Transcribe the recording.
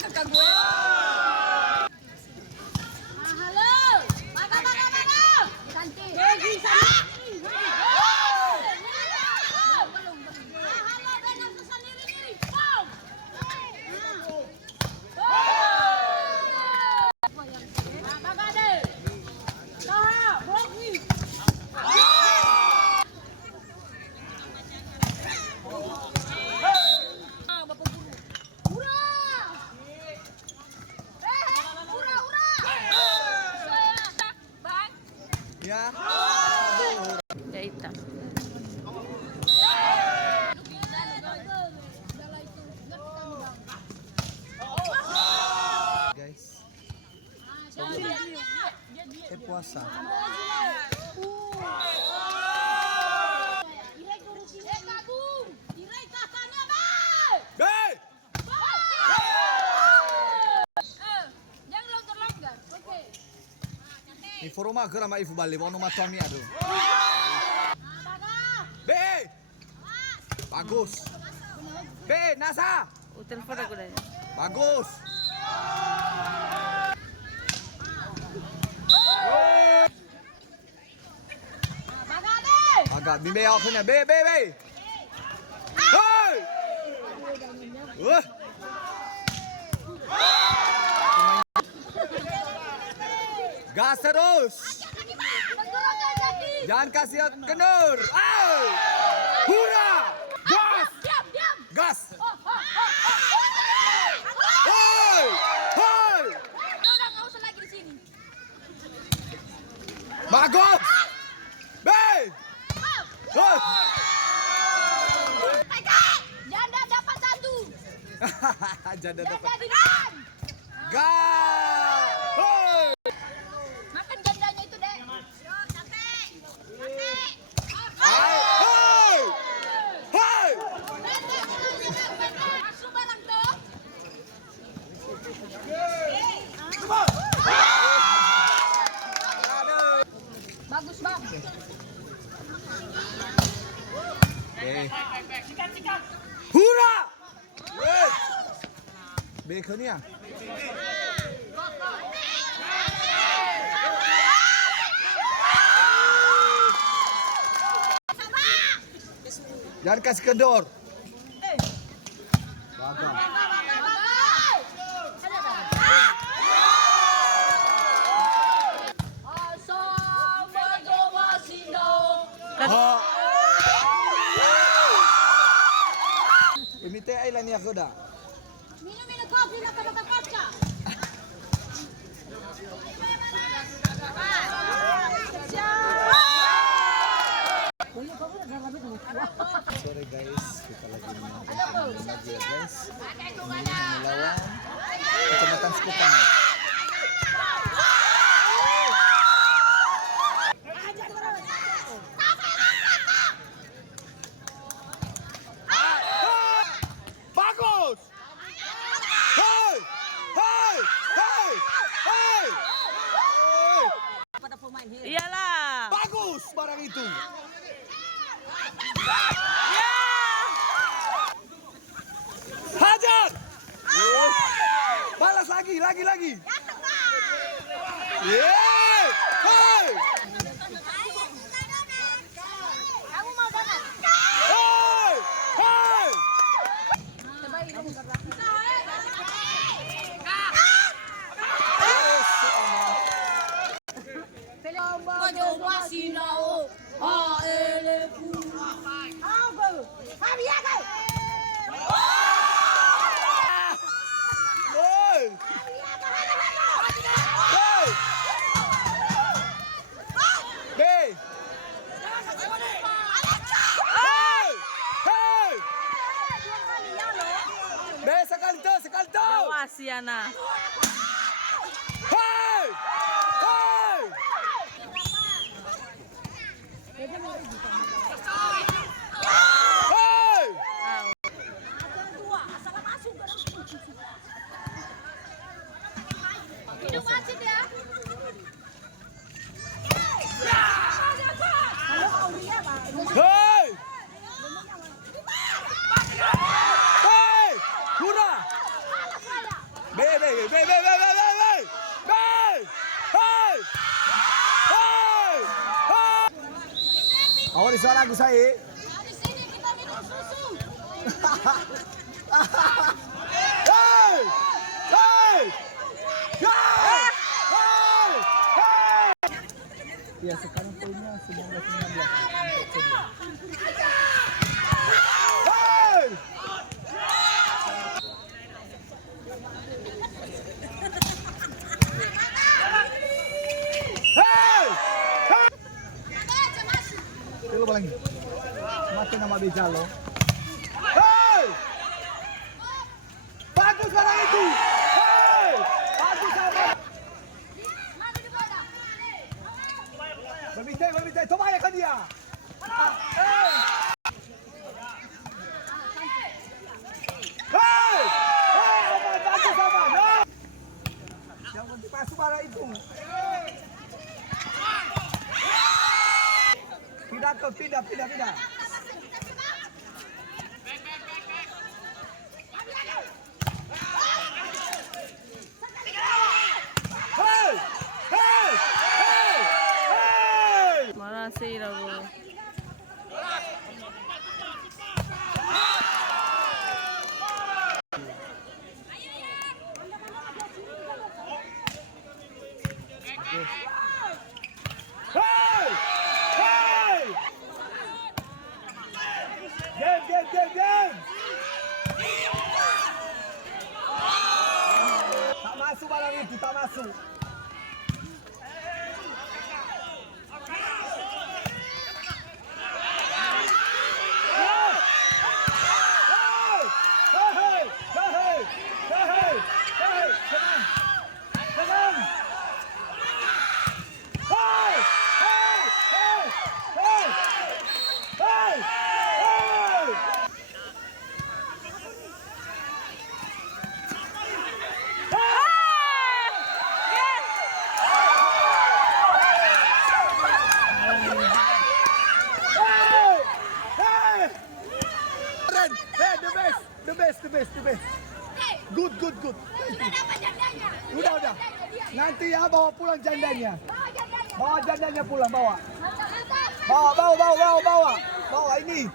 kakak gue. Halo. Maka. Cantik. Ya. Jaita. Guys. Puasa. Hey! Ni forma gerak mai fu balle, wono matami aduh. Be! Bagus. Be, Nasa. Telepon aku dah. Bagus. Agak bimbe awak punya. Be. Hey! Gas terus. Jangan kasih kendur. Hura! Gas! Gas! Hoi! Udah nggak usah lagi di sini. Bagus! Be! Hoi! Janda dapat satu. Janda dapat. Janda dimakan. Gas! Hoi! Makan jandanya itu deh. Hoi! Hoi! Masuk barang tuh. Bagus bang. Hura! Be kau ni ah? Jangan kasih kendor. Bagus. Imite ay lang niya ko da. Minum kopi nak makan kaca. Sorry guys, kita lagi menonton lagi ya guys. Ini melawan Kecamatan Sekupang. Bagus! Hei! Iyalah. Bagus barang itu. Ya. Hajar! Balas lagi. Yeay! Hei! Kamu mau donat? Hei! Hei! Be! Hei! Be, sekali tu. Awas Yana. Hei! Hei! Minum asin ya. Hei! Hei! Hura! Awak di suara aku saya. Di sini kita minum susu. Hey! Hey! Hey! Ya, sekarang poinnya 19-19. Hey! Hey! Telo ba lagi? Mati nama Bejalo. Hey! Bagus barang itu. Hey! Bagus apa? Berbicara, coba ya kan dia. Hey! Hey! Hey, aman, bagus aman. No! Jangan dipasuk barang itu. Pindah. Hey! Hey! Hey! Hey! Marasi rago. Hey! Hey! Game! Tak masuk barang itu, tak masuk. Tenang. The best. Good. Sudah dapat jandanya. Udah. Nanti ya bawa pulang jandanya. Bawa jandanya. Bawa jandanya pulang, bawa. Mantap. Bawa ini.